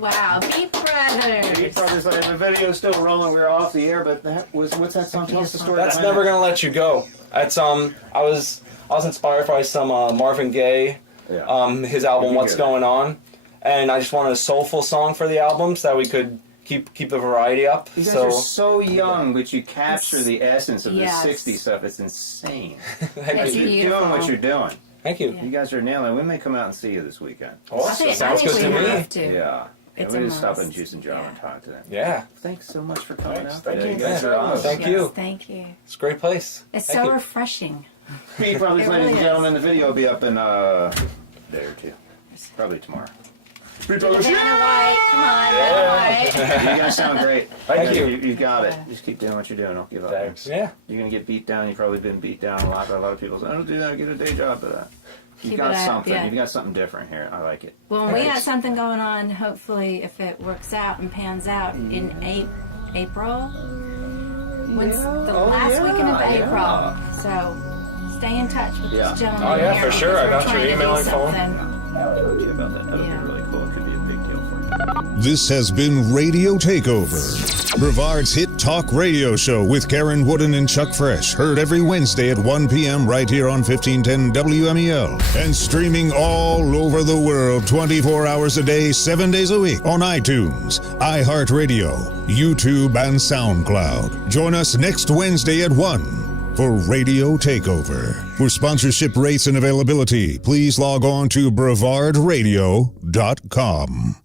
Wow, Beat Brothers. Beat Brothers, the video's still rolling. We're off the air, but what's that song? Tell us the story. That's behind Never it. Gonna Let You Go. That's I was inspired by some Marvin Gaye his album You What's hear that. Going On, and I just wanted a soulful song for the album so that we could keep the variety up. You guys So are so young, but you capture the essence of Yes. the 60s stuff. It's insane. thank It's you. You're beautiful. doing what you're doing. Thank you. Yeah. You guys are nailing it. We may come out and see you this weekend. Awesome. Sounds good we to me. have to. Yeah. Yeah, It's we a just stop in must. Juice and John Yeah. and talk to them. Yeah. Thanks so much for coming Thanks. out. Thank today. you. You guys are awesome. Thank Yes, you. Thank you. It's a great place. It's Thank so you. refreshing. Beat Brothers, It ladies really and is. gentlemen, the video will be up in a day or two. Probably tomorrow. Beat Brothers, Vanna White, come on, Vanna White. You guys sound great. Thank you. You got it. Just keep doing what you're doing. Don't give up. Thanks. Yeah. You're gonna get beat down. You've probably been beat down a lot by a lot of people. So don't do that. Get a day job for that. You've Keep got it up, something. yeah. You've got something different here. I like it. Well, we got something going on, hopefully, if it works out and pans out, in April. When's the last weekend of April. yeah. So stay in touch with Yeah. this gentleman. Oh, yeah, here for sure. because I we're got your trying to email do info. something. I'll talk to you about that. That would Yeah. be really cool. It could be a big deal for you. This has been Radio Takeover, Brevard's hit talk radio show with Karen Wooden and Chuck Fresh. Heard every Wednesday at 1 p.m. right here on 1510 WMEL. And streaming all over the world 24 hours a day, 7 days a week on iTunes, iHeartRadio, YouTube, and SoundCloud. Join us next Wednesday at 1 for Radio Takeover. For sponsorship rates and availability, please log on to brevardradio.com.